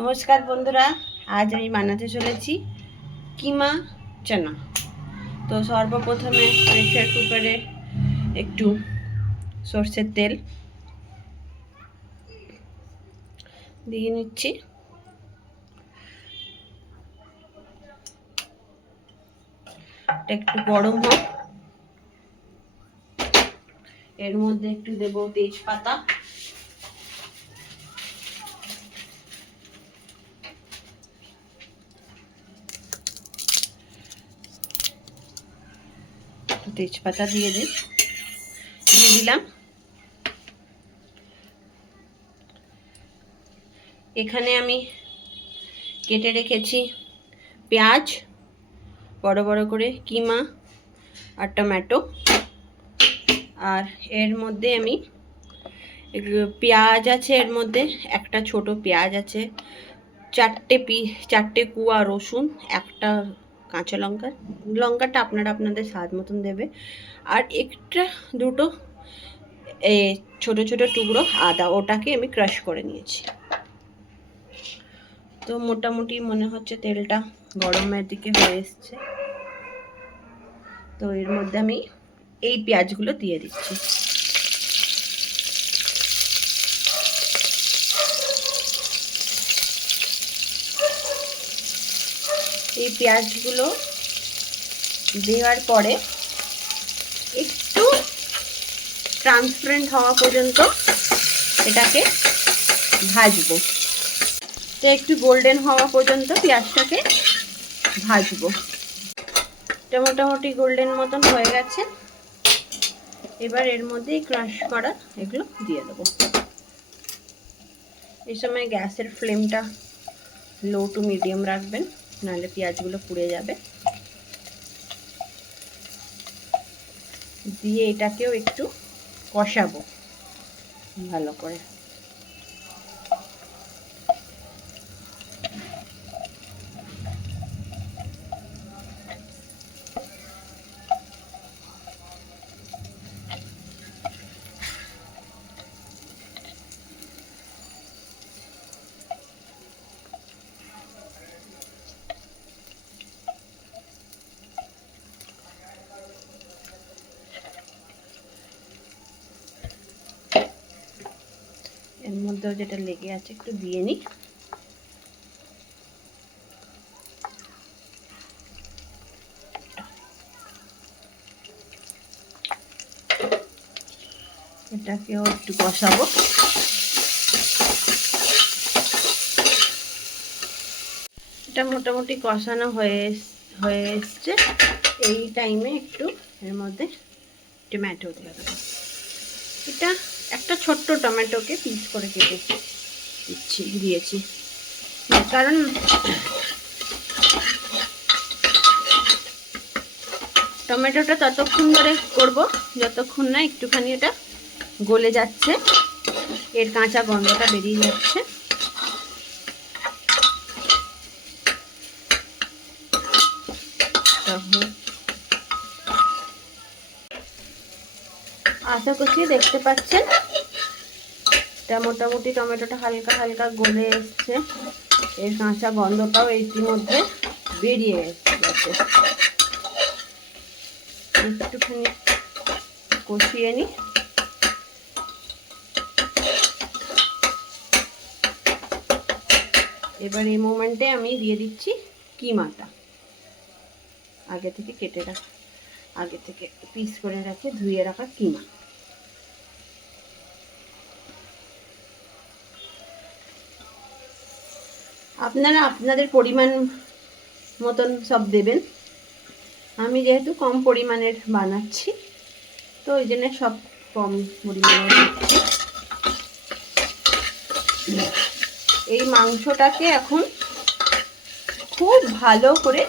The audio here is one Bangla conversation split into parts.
নমস্কার বন্ধুরা, আজ আমি বানাতে চলেছি কিমা চানা। তো সর্বপ্রথমে প্রেসার কুকারে একটু সরষের তেল দিয়ে নিচ্ছি। একটু গরম হোক, এর মধ্যে একটু দেব তেজপাতা, তেজপাতা দিয়ে দিলাম। এখানে আমি কেটে রেখেছি পেঁয়াজ বড় বড় করে, কিমা আর টমেটো। আর এর মধ্যে আমি পেঁয়াজ আছে, এর মধ্যে একটা ছোট পেঁয়াজ আছে, চারটে কুয়া রসুন, একটা কাঁচা লঙ্কা, লঙ্কাটা আপনারা আপনাদের স্বাদ মতন দেবে, আর একটা দুটো ছোট ছোট টুকরো আদা, ওটাকে আমি ক্রাশ করে নিয়েছি। তো মোটামুটি মনে হচ্ছে তেলটা গরমের দিকে হয়ে এসছে। তো এর মধ্যে আমি এই পেঁয়াজগুলো দিয়ে দিচ্ছি। এই পেঁয়াজগুলো দেওয়ার পরে একটু ট্রান্সপারেন্ট হওয়া পর্যন্ত এটাকে ভাজবো। তো একটু গোল্ডেন হওয়া পর্যন্ত পেঁয়াজটাকে ভাজবো। এটা মোটামুটি গোল্ডেন মতন হয়ে গেছে। এবার এর মধ্যে ক্রাশ করা এগুলো দিয়ে দেবো। এই সময় গ্যাসের ফ্লেমটা লো টু মিডিয়াম রাখবেন, নাহলে পেঁয়াজগুলো পুড়ে যাবে। দিয়ে এটাকেও একটু কষাবো ভালো করে। এর মধ্যেও যেটা লেগে আছে একটু দিয়ে নিই। এটাকেও একটু কষাবো। এটা মোটামুটি কষানো হয়ে এসছে। এই টাইমে একটু এর মধ্যে টমেটো দিয়ে দেবো। এটা একটা ছোট্ট টমেটোকে পিস করে কেটে দিয়েছি, কারণ টমেটোটা ততক্ষণ ধরে করব যতক্ষণ না একটুখানি এটা গলে যাচ্ছে, এর কাঁচা গন্ধটা বেরিয়ে যাচ্ছে। আশা করছি দেখতে পাচ্ছেন এটা মোটামুটি টমেটোটা হালকা হালকা গলে এসছে, এর কাঁচা গন্ধটাও ইতিমধ্যে বেরিয়ে গেছে। একটুখানি কষিয়ে নিই। এবার এই মোমেন্টে আমি দিয়ে দিচ্ছি কিমাটা, আগে থেকে পিস করে ধুয়ে রাখা কিমা। আপনারা আপনাদের পরিমাণ মতন সব দেবেন। আমি যেহেতু কম পরিমাণের বানাচ্ছি, তো ওই জন্য সব কম পরিমাণে দিচ্ছি। এই মাংসটাকে এখন খুব ভালো করে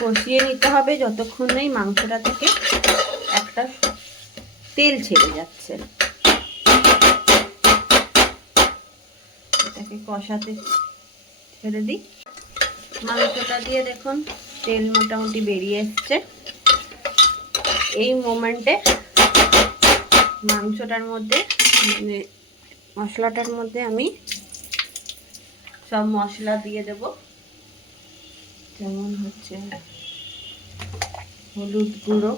কষিয়ে নিতে হবে যতক্ষণ না এই মাংসটা থেকে একটা তেল ছেড়ে যাচ্ছে। এটাকে কষাতে ছেড়ে দিই। মাংসটা দিয়ে দেখুন তেল মোটামুটি বেরিয়ে এসছে। এই মোমেন্টে মাংসটার মধ্যে মশলাটার মধ্যে আমি সব মশলা দিয়ে দেব, যেমন হচ্ছে হলুদ গুঁড়ো,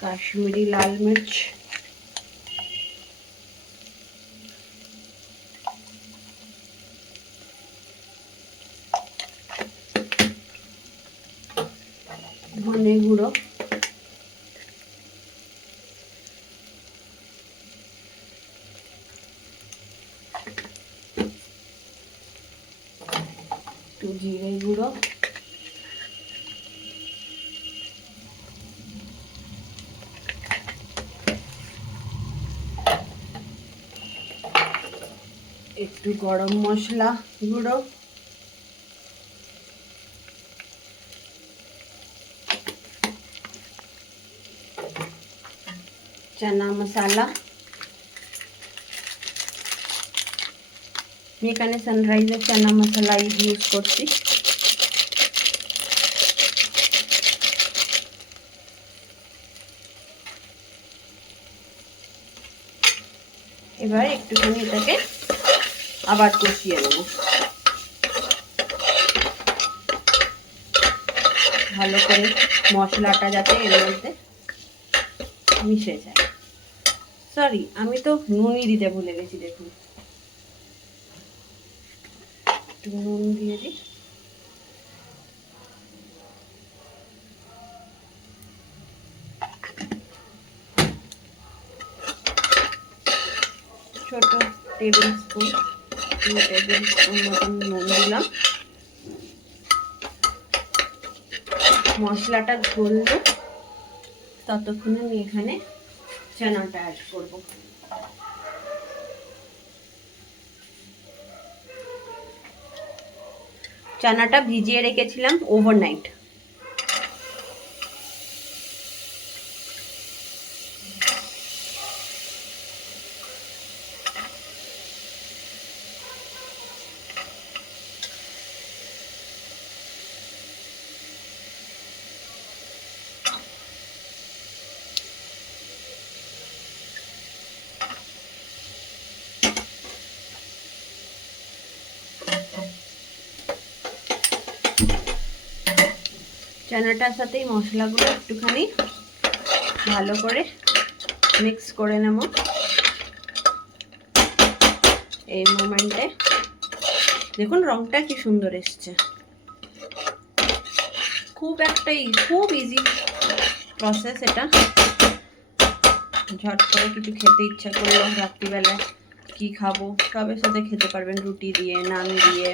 কাশ্মীরি লাল মির্চ, ধনে গুঁড়ো, একটু জিরে গুঁড়ো, একটু গরম মশলা গুঁড়ো, चना मसाला, আমি এখানে সানরাইজের চানা মশলা ইউজ করছি। এবার একটুখানি এটাকে আবার কষিয়ে নেব, ভালো করে মশলাটা যাতে এর মধ্যে মিশে যায়। সরি, আমি তো নুনই দিতে ভুলে গেছি, দেখুন একটু নুন দিয়ে দিই। ছোট টেবিল স্পুন মতন নুন দিলাম। মশলাটা গললে ততক্ষণে আমি এখানে চানাটা অ্যাড করব। চানাটা ভিজিয়ে রেখেছিলাম ওভারনাইট। চানাটার সাথে মশলাগুলো একটুখানি ভালো করে মিক্স করে নেব। এই মোমেন্টে দেখুন রংটা কি সুন্দর এসছে। খুব ইজি প্রসেস এটা। ঝট করে কিছু খেতে ইচ্ছা করলো, রাত্রিবেলায় কি খাবো, সবের সাথে খেতে পারবেন, রুটি দিয়ে, নান দিয়ে,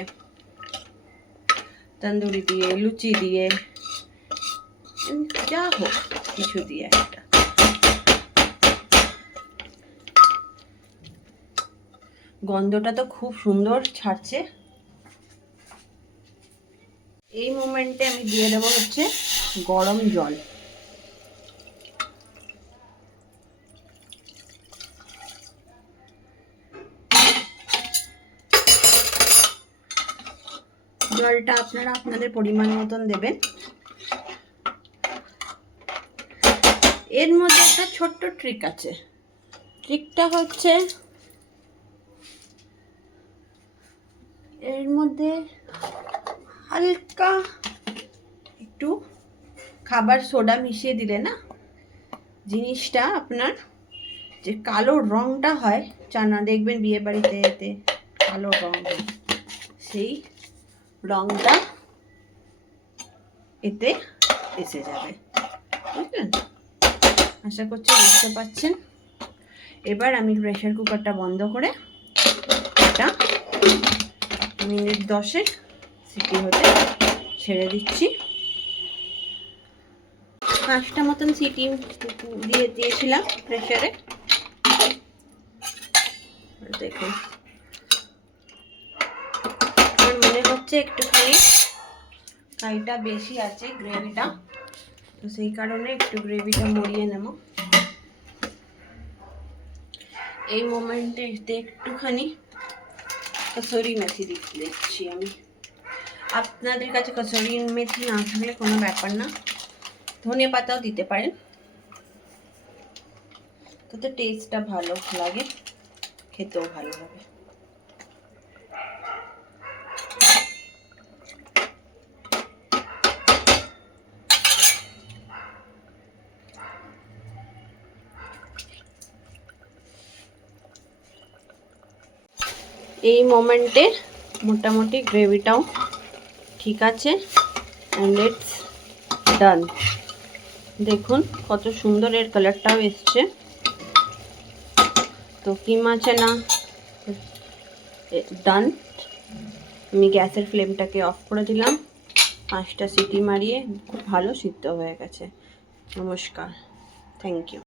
তন্দুরি দিয়ে, লুচি দিয়ে, যা হোক কিছু দিয়ে একটা। গন্ধটা তো খুব সুন্দর ছাড়ছে। এই মোমেন্টে আমি দিয়ে দেবো হচ্ছে গরম জল। জলটা আপনারা আপনাদের পরিমাণ মতন দেবেন। এর মধ্যে একটা ছোট্ট ট্রিক আছে। ট্রিকটা হচ্ছে এর মধ্যে হালকা একটু খাবার সোডা মিশিয়ে দিলে না, জিনিসটা আপনার যে কালো রংটা হয়, চানা দেখবেন বিয়ে বাড়িতে এতে কালো রং হয়, সেই রংটা এতে এসে যাবে। বুঝলেন? আশা করছি বুঝতে পারছেন। এবার আমি প্রেসার কুকারটা বন্ধ করে এটা মিনিট 10 সিটি হতে ছেড়ে দিচ্ছি। 5টা মতন সিটি দিয়েছিলাম প্রেসারে। দেখুন আমার মনে হচ্ছে একটুখানি কাইটা বেশি আছে গ্রেভিটা, তো সেই কারণে একটু গ্রেভিটা মরিয়ে নেব। এই মোমেন্টে একটুখানি কসুরি মেথি দিচ্ছি আমি। আপনাদের কাছে কসুরি মেথি না থাকলে কোনো ব্যাপার না, ধনিয়া পাতাও দিতে পারেন, তাতে টেস্টটা ভালো লাগে, খেতেও ভালো লাগে। এই মোমেন্টে মোটামুটি গ্রেভিটাও ঠিক আছে, অ্যান্ড ইটস ডান। দেখুন কত সুন্দর এর কালারটাও এসছে। তো কিমা চানা ডান। আমি গ্যাসের ফ্লেমটাকে অফ করে দিলাম, 5টা সিটি মারিয়ে, খুব ভালো সিদ্ধ হয়ে গেছে। নমস্কার, থ্যাংক ইউ।